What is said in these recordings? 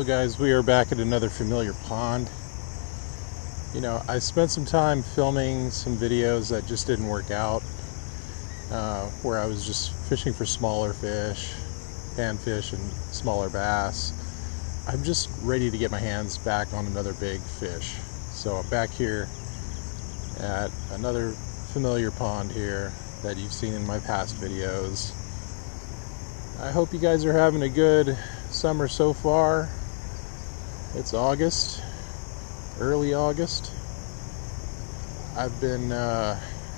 Well guys, we are back at another familiar pond. You know, I spent some time filming some videos that just didn't work out, where I was just fishing for smaller fish, panfish and smaller bass. I'm just ready to get my hands back on another big fish. So I'm back here at another familiar pond here that you've seen in my past videos. I hope you guys are having a good summer so far. It's August, early August. I've been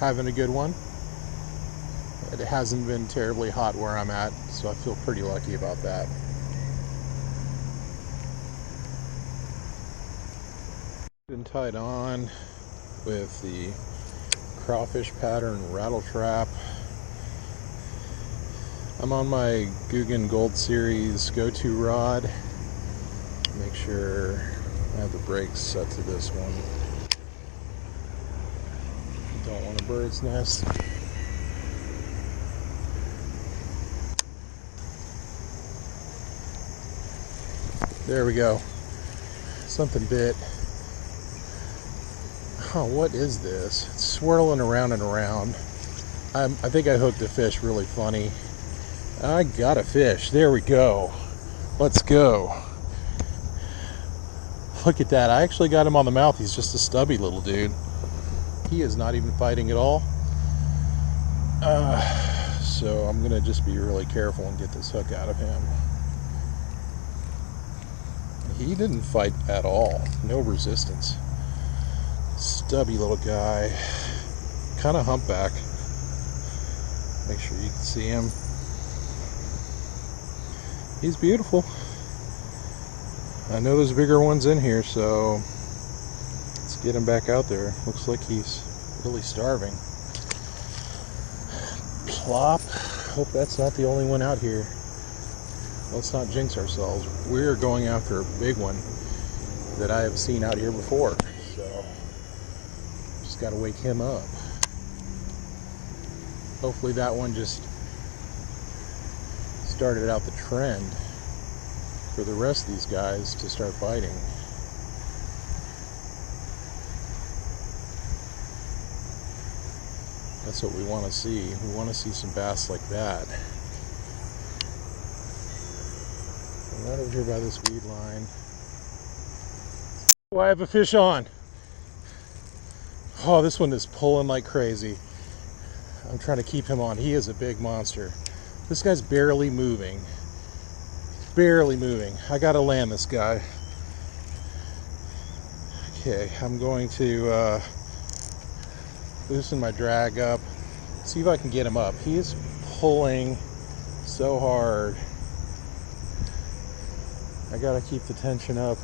having a good one. It hasn't been terribly hot where I'm at, so I feel pretty lucky about that. Been tied on with the crawfish pattern rattle trap. I'm on my Guggen Gold Series go-to rod. Make sure I have the brakes set to this one. Don't want a bird's nest. There we go. Something bit. Oh, what is this? It's swirling around and around. I think I hooked a fish really funny. I got a fish. There we go. Let's go. Look at that. I actually got him on the mouth. He's just a stubby little dude. He is not even fighting at all. So I'm going to just be really careful and get this hook out of him. He didn't fight at all. No resistance. Stubby little guy. Kind of humpback. Make sure you can see him. He's beautiful. I know there's bigger ones in here, so let's get him back out there. Looks like he's really starving. Plop. Hope that's not the only one out here. Let's not jinx ourselves. We're going after a big one that I have seen out here before. So just got to wake him up. Hopefully that one just started out the trend for the rest of these guys to start biting. That's what we want to see. We want to see some bass like that. I'm right over here by this weed line. Oh, I have a fish on. Oh, this one is pulling like crazy. I'm trying to keep him on. He is a big monster. This guy's barely moving. Barely moving. I gotta land this guy. Okay, I'm going to loosen my drag up, see if I can get him up. He's pulling so hard. I gotta keep the tension up.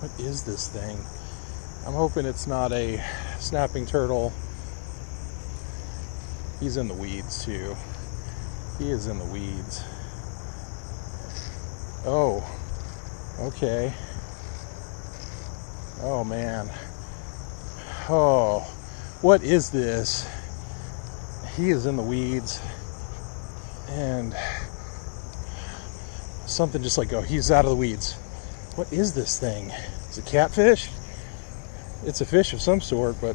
What is this thing? I'm hoping it's not a snapping turtle. He's in the weeds too. He is in the weeds. Oh, okay. Oh man. Oh, what is this? He is in the weeds. And something just like, oh, he's out of the weeds. What is this thing? Is it catfish? It's a fish of some sort, but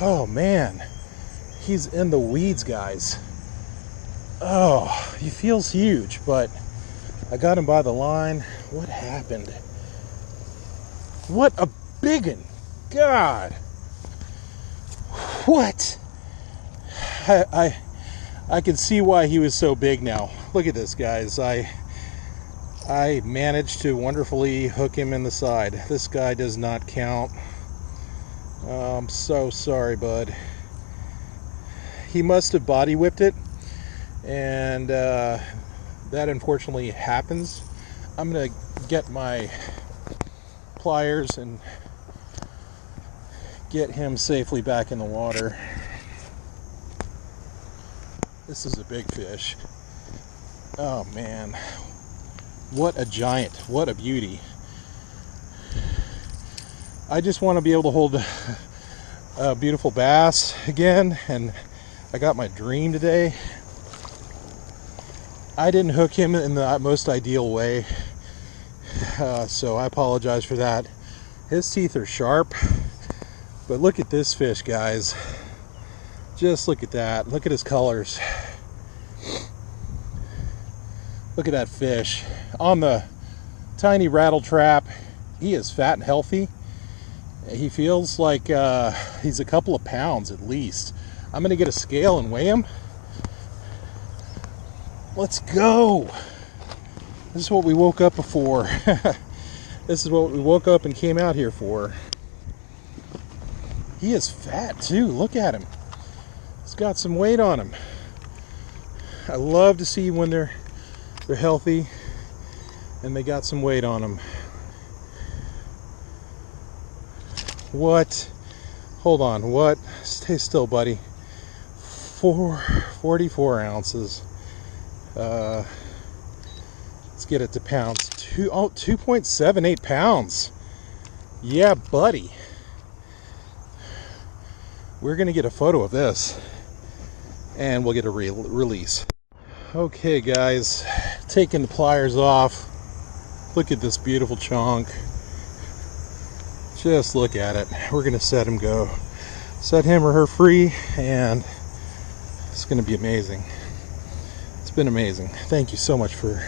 oh man, he's in the weeds, guys. Oh, he feels huge, but I got him by the line. What happened? What a biggin! God! What? I can see why he was so big now. Look at this, guys. I managed to wonderfully hook him in the side. This guy does not count. I'm so sorry, bud. He must have body whipped it, and that unfortunately happens. I'm gonna get my pliers and get him safely back in the water. This is a big fish. Oh man, what a giant, what a beauty. I just want to be able to hold a beautiful bass again, and I got my dream today. I didn't hook him in the most ideal way, so I apologize for that. His teeth are sharp, but look at this fish, guys. Just look at that. Look at his colors. Look at that fish. On the tiny rattle trap, he is fat and healthy. He feels like he's a couple of pounds at least. I'm gonna get a scale and weigh him. Let's go. This is what we woke up for. This is what we woke up and came out here for. He is fat too. Look at him. He's got some weight on him. I love to see when they're healthy and they got some weight on them. What? Hold on. What? Stay still, buddy. 44 ounces. Let's get it to pounds. 2.78 pounds. Yeah, buddy. We're gonna get a photo of this and we'll get a release. Okay, guys, taking the pliers off. Look at this beautiful chunk. Just look at it. We're gonna set him go. Set him or her free, and it's gonna be amazing. It's been amazing. Thank you so much for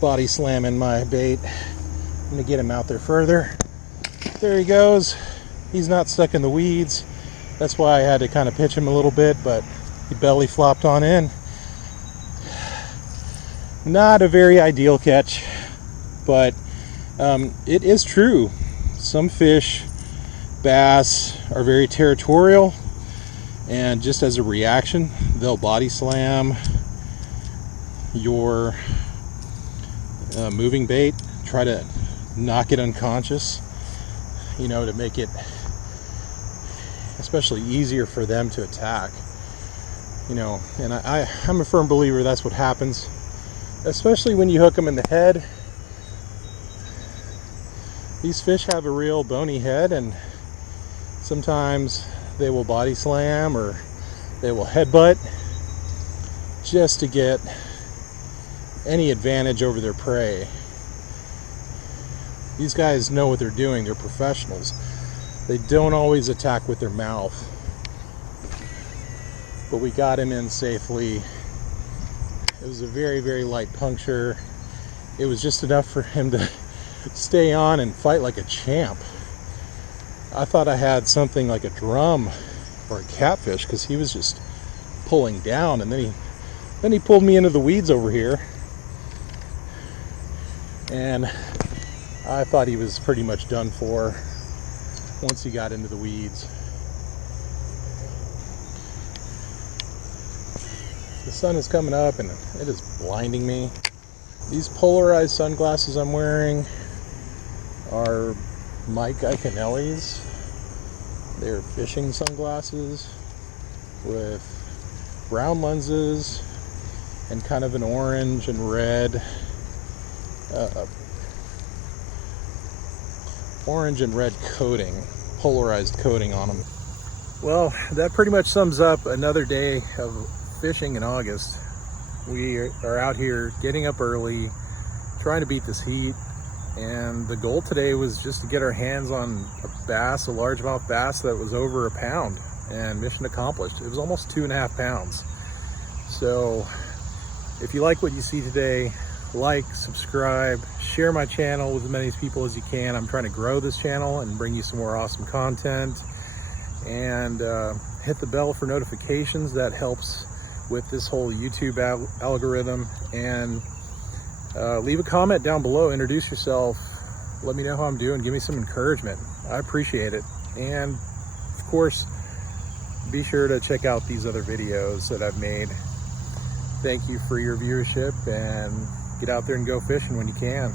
body slamming my bait. I'm gonna get him out there further. There he goes. He's not stuck in the weeds. That's why I had to kind of pitch him a little bit, but he belly flopped on in. Not a very ideal catch, but it is true. Some fish, bass, are very territorial, and just as a reaction, they'll body slam your moving bait, try to knock it unconscious, you know, to make it especially easier for them to attack, you know. And I'm a firm believer that's what happens, especially when you hook them in the head. These fish have a real bony head, and sometimes they will body slam or they will headbutt just to get any advantage over their prey. These guys know what they're doing. They're professionals. They don't always attack with their mouth, but we got him in safely. It was a very, very light puncture. It was just enough for him to stay on and fight like a champ. I thought I had something like a drum or a catfish, because he was just pulling down, and then he pulled me into the weeds over here, and I thought he was pretty much done for once he got into the weeds. The sun is coming up and it is blinding me. These polarized sunglasses I'm wearing are Mike Iaconelli's. They're fishing sunglasses with brown lenses and kind of an orange and red coating, polarized coating on them. Well, that pretty much sums up another day of fishing in August. We are out here getting up early, trying to beat this heat, and the goal today was just to get our hands on a bass, a largemouth bass that was over a pound, and mission accomplished. It was almost 2.5 pounds. So if you like what you see today, like, subscribe, share my channel with as many people as you can. I'm trying to grow this channel and bring you some more awesome content, and hit the bell for notifications. That helps with this whole YouTube algorithm. And leave a comment down below, introduce yourself, let me know how I'm doing, give me some encouragement. I appreciate it. And of course, be sure to check out these other videos that I've made. Thank you for your viewership, and get out there and go fishing when you can.